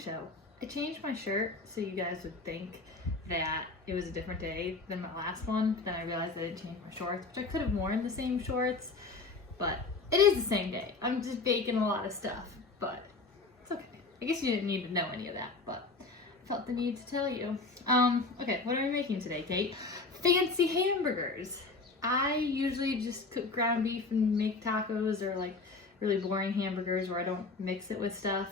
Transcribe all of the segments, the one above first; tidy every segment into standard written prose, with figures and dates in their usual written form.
show. I changed my shirt so you guys would think that it was a different day than my last one. Then I realized I didn't change my shorts, which I could have worn the same shorts, but it is the same day. I'm just baking a lot of stuff, but it's okay. I guess you didn't need to know any of that, but I felt the need to tell you. Okay, what are we making today, Kate? Fancy hamburgers. I usually just cook ground beef and make tacos, or like really boring hamburgers where I don't mix it with stuff.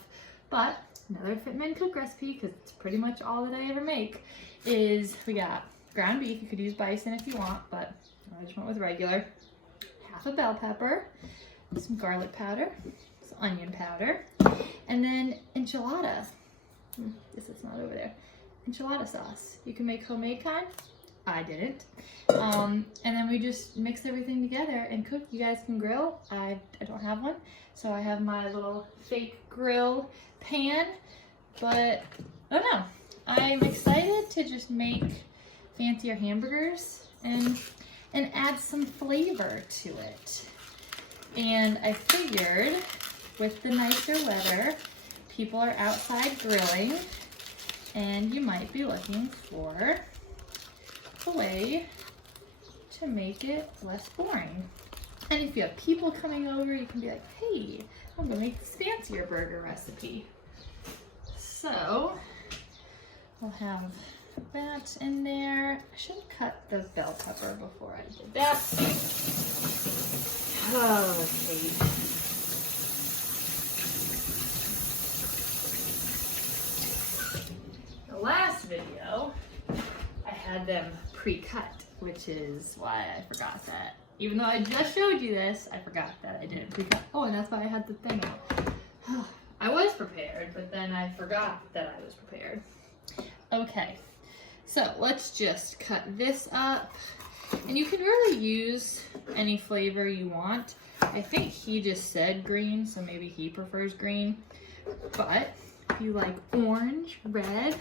But another Fit Men Cook recipe, because it's pretty much all that I ever make, is we got ground beef. You could use bison if you want, but I just went with regular. Half a bell pepper, some garlic powder, some onion powder, and then enchilada. This is not over there. Enchilada sauce. You can make homemade kind. I didn't. And then we just mix everything together and cook. You guys can grill. I don't have one, so I have my little fake grill pan, but I don't know. I'm excited to just make fancier hamburgers and add some flavor to it. And I figured with the nicer weather, people are outside grilling, and you might be looking for a way to make it less boring. And if you have people coming over, you can be like, hey, I'm gonna make this fancier burger recipe. So I'll have that in there. I should have cut the bell pepper before I did that. Oh, Kate. The last video, I had them pre-cut, which is why I forgot that. Even though I just showed you this, I forgot that I didn't pre-cut. Oh, and that's why I had the thing out. I was prepared, but then I forgot that I was prepared. Okay, so let's just cut this up. And you can really use any flavor you want. I think he just said green, so maybe he prefers green. But if you like orange, red,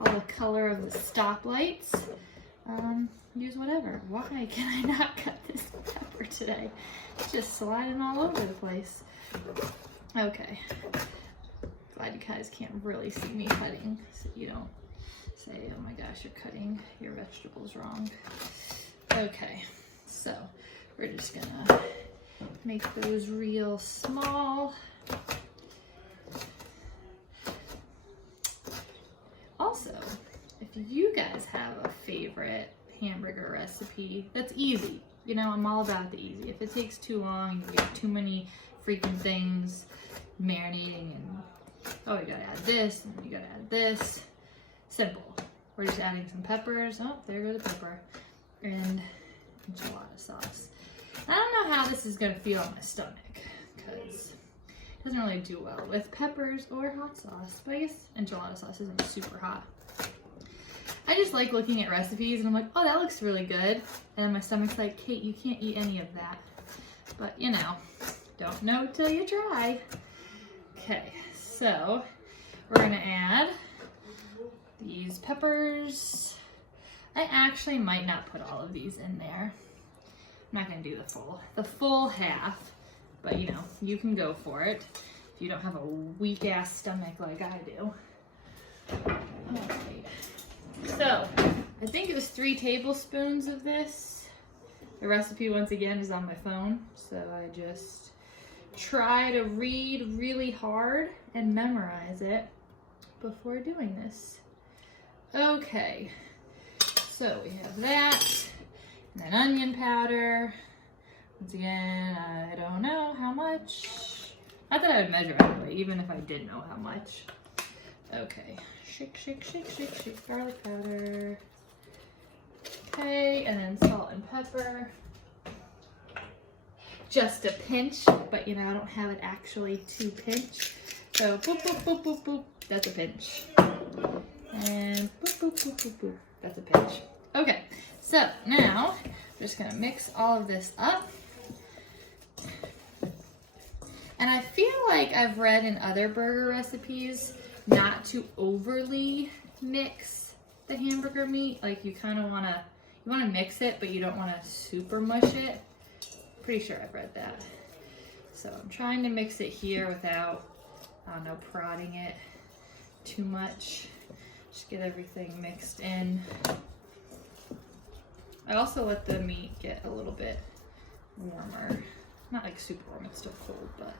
all the color of the stoplights, use whatever. Why can I not cut this pepper today? It's just sliding all over the place. Okay. Glad you guys can't really see me cutting, so you don't say, oh my gosh, you're cutting your vegetables wrong. Okay, so we're just gonna make those real small. Also, if you guys have a favorite hamburger recipe that's easy, you know, I'm all about the easy. If it takes too long, you get too many freaking things marinating, and oh, you gotta add this, and you gotta add this. Simple. We're just adding some peppers. Oh, there goes the pepper. And enchilada sauce. I don't know how this is gonna feel on my stomach, because it doesn't really do well with peppers or hot sauce. But I guess enchilada sauce isn't super hot. I just like looking at recipes and I'm like, oh, that looks really good. And then my stomach's like, Kate, you can't eat any of that. But you know, don't know till you try. Okay, so we're gonna add these peppers. I actually might not put all of these in there. I'm not gonna do the full half, but you know, you can go for it if you don't have a weak ass stomach like I do. Okay. So, I think it was 3 tablespoons of this. The recipe, once again, is on my phone, so I just try to read really hard and memorize it before doing this. Okay, so we have that, and then onion powder. Once again, I don't know how much. Not that I would measure anyway, even if I did know how much. Okay, shake, shake, shake, shake, shake, garlic powder. Okay, and then salt and pepper. Just a pinch, but you know, I don't have it actually to pinch. So boop, boop, boop, boop, boop, that's a pinch. And boop, boop, boop, boop, boop, that's a pinch. Okay, so now I'm just gonna mix all of this up. And I feel like I've read in other burger recipes not to overly mix the hamburger meat. Like you kind of wanna mix it, but you don't wanna super mush it. Pretty sure I've read that. So I'm trying to mix it here without, I don't know, prodding it too much. Just get everything mixed in. I also let the meat get a little bit warmer. Not like super warm, it's still cold, but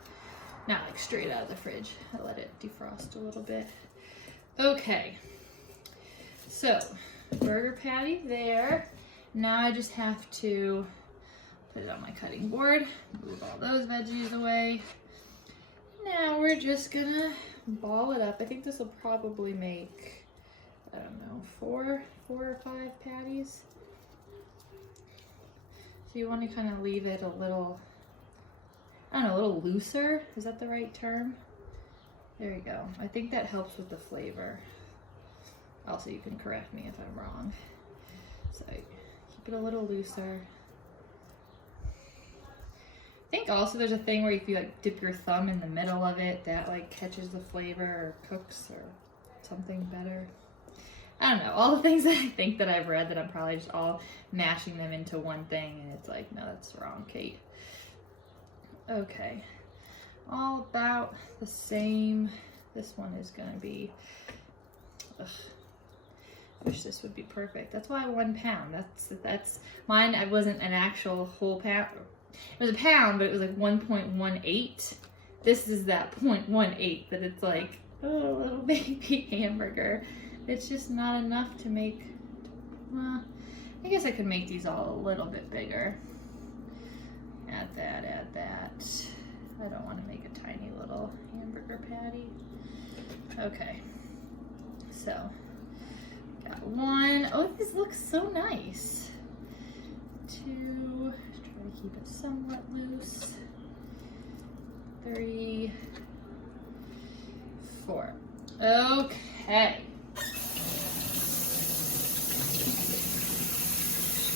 not like straight out of the fridge. I let it defrost a little bit. Okay, so burger patty there. Now I just have to put it on my cutting board, move all those veggies away. Now we're just gonna ball it up. I think this will probably make, I don't know, four or five patties. So you want to kind of leave it a little, I don't know, a little looser. Is that the right term? There you go. I think that helps with the flavor. Also, you can correct me if I'm wrong. So keep it a little looser. I think also there's a thing where if you like dip your thumb in the middle of it, that like catches the flavor or cooks or something better. I don't know, all the things that I think that I've read that I'm probably just all mashing them into one thing, and it's like, no, that's wrong, Kate. Okay, all about the same. This one is gonna be, ugh, I wish this would be perfect. That's why 1 pound, that's mine. I wasn't an actual whole pound. It was a pound, but it was like 1.18. This is that 0.18, but it's like, oh, a little baby hamburger. It's just not enough to make, I guess I could make these all a little bit bigger. Add that, add that. I don't want to make a tiny little hamburger patty. Okay, so got 1. Oh, this looks so nice. 2, try to keep it somewhat loose. 3, 4. Okay.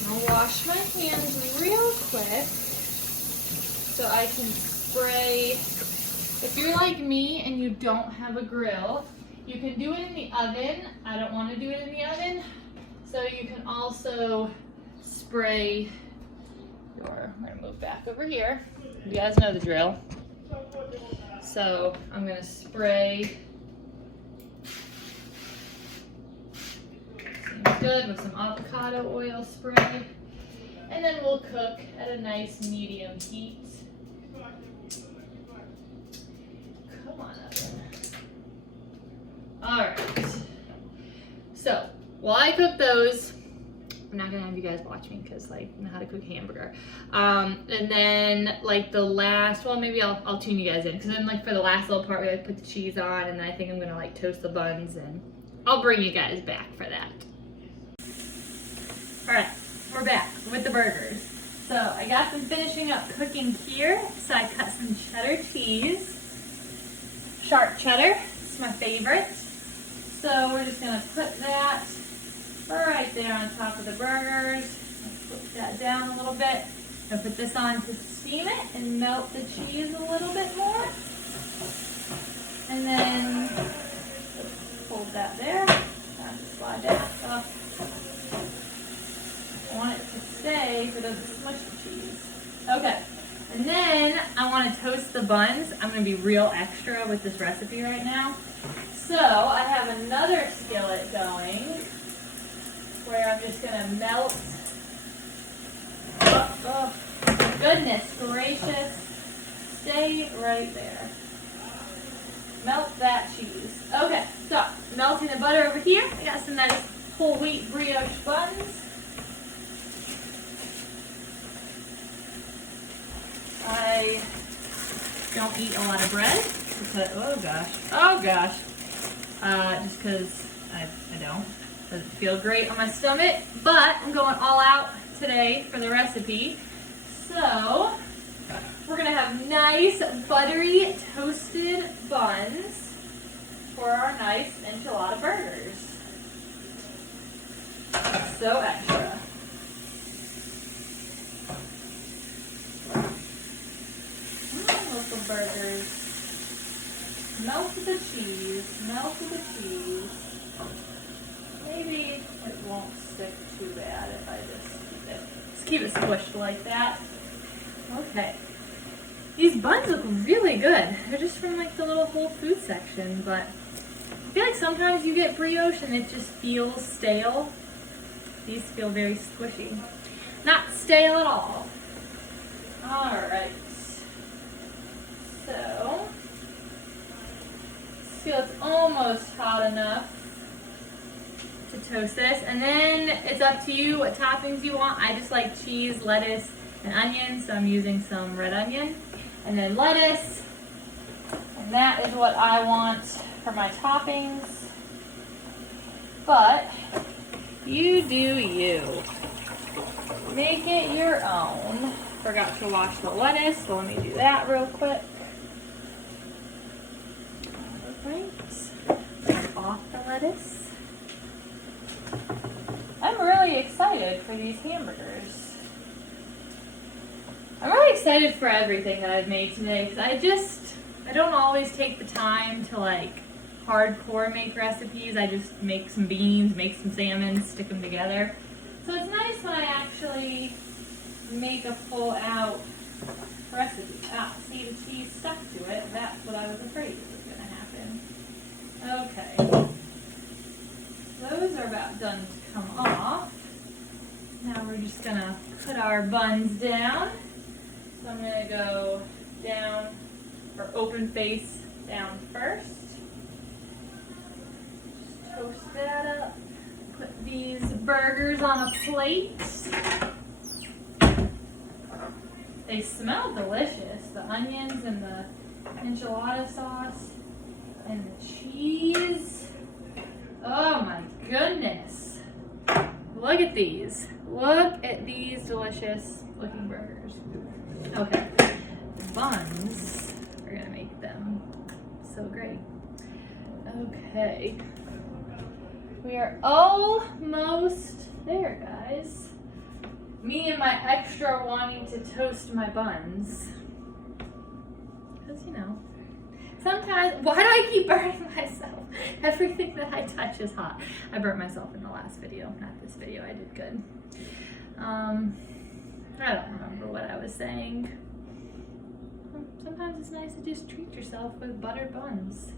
I'll wash my hands real quick so I can spray. If you're like me and you don't have a grill, you can do it in the oven. I don't want to do it in the oven, so you can also spray your, I'm going to move back over here. You guys know the drill. So I'm going to spray good with some avocado oil spray, and then we'll cook at a nice medium heat. Come on, oven. All right. So while I cook those, I'm not gonna have you guys watch me because like I know how to cook hamburger. And then like the last, well maybe I'll tune you guys in, because then like for the last little part where I put the cheese on, and then I think I'm gonna like toast the buns, and I'll bring you guys back for that. All right, we're back with the burgers. So I got them finishing up cooking here. So I cut some cheddar cheese, sharp cheddar, it's my favorite. So we're just gonna put that right there on top of the burgers. Put that down a little bit. I'll put this on to steam it and melt the cheese a little bit more. And then hold that there. Time to slide that up. I want it to stay so it doesn't smush the cheese. Okay, and then I want to toast the buns. I'm going to be real extra with this recipe right now. So I have another skillet going where I'm just going to melt. Oh, goodness gracious. Stay right there. Melt that cheese. Okay, so melting the butter over here. I got some nice whole wheat brioche buns. I don't eat a lot of bread because, oh gosh, just because I don't. Doesn't feel great on my stomach, but I'm going all out today for the recipe. So we're gonna have nice buttery toasted buns for our nice enchilada burgers. So extra. Local burgers. Melted the cheese. Melted the cheese. Maybe it won't stick too bad if I just keep it squished like that. Okay. These buns look really good. They're just from like the little Whole Foods section, but feel like sometimes you get brioche and it just feels stale. These feel very squishy. Not stale at all. Alright. So, feel it's almost hot enough to toast this. And then it's up to you what toppings you want. I just like cheese, lettuce, and onions, so I'm using some red onion. And then lettuce. And that is what I want for my toppings. But you do you. Make it your own. Forgot to wash the lettuce, so let me do that real quick. Alright. Off the lettuce. I'm really excited for these hamburgers. I'm really excited for everything that I've made today because I don't always take the time to like hardcore make recipes. I just make some beans, make some salmon, stick them together. So it's nice when I actually make a full out recipe. Ah, see, the cheese stuck to it. That's what I was afraid was going to happen. Okay. Those are about done to come off. Now we're just going to put our buns down. So I'm going to go down, or open face down first. Just toast that up. Put these burgers on a plate. They smell delicious. The onions and the enchilada sauce and the cheese. Oh my goodness. Look at these. Look at these delicious looking burgers. Okay. The buns are gonna make them so great. Okay. We are almost there, guys. Me and my extra wanting to toast my buns. Because, you know, sometimes, why do I keep burning myself? Everything that I touch is hot. I burnt myself in the last video, not this video. I did good. I don't remember what I was saying. Sometimes it's nice to just treat yourself with buttered buns.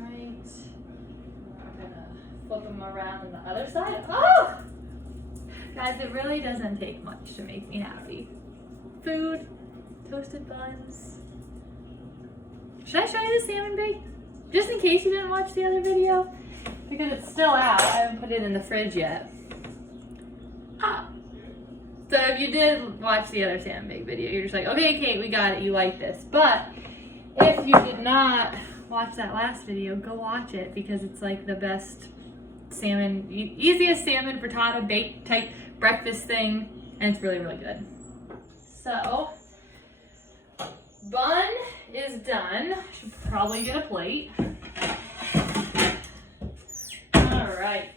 Right. I'm gonna flip them around on the other side. Oh! Guys, it really doesn't take much to make me happy. Food, toasted buns. Should I show you the salmon bake? Just in case you didn't watch the other video? Because it's still out. I haven't put it in the fridge yet. Ah. So if you did watch the other salmon bake video, you're just like, okay, Kate, we got it. You like this. But if you did not watch that last video, go watch it because it's like the best salmon, easiest salmon frittata bake type breakfast thing, and it's really, really good. So, bun is done. Should probably get a plate. All right,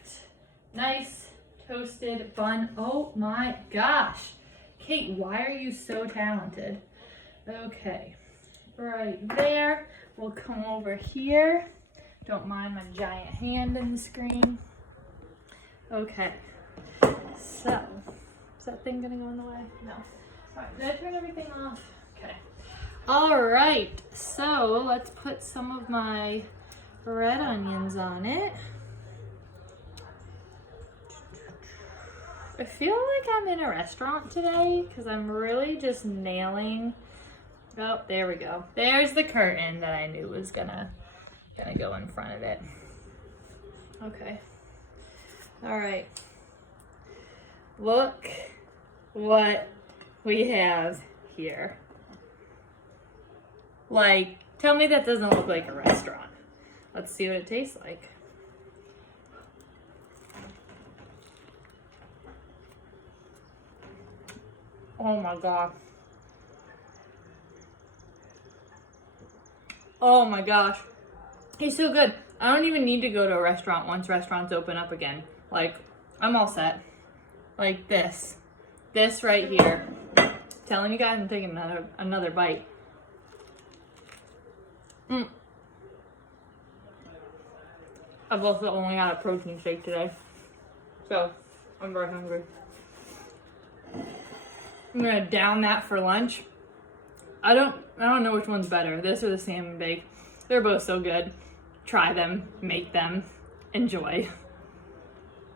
nice toasted bun. Oh my gosh, Kate, why are you so talented? Okay, right there. We'll come over here. Don't mind my giant hand in the screen. Okay, so, is that thing gonna go in the way? No. All right, did I turn everything off? Okay. All right, so let's put some of my red onions on it. I feel like I'm in a restaurant today because I'm really just nailing. Oh, there we go. There's the curtain that I knew was gonna go in front of it. Okay. All right. Look what we have here. Like, tell me that doesn't look like a restaurant. Let's see what it tastes like. Oh my God. Oh my gosh. It's so good. I don't even need to go to a restaurant once restaurants open up again. Like, I'm all set. Like this. This right here. Telling you guys I'm taking another bite. I've also only had a protein shake today. So, I'm very hungry. I'm gonna down that for lunch. I don't know which one's better, this or the salmon bake. They're both so good. Try them, make them, enjoy.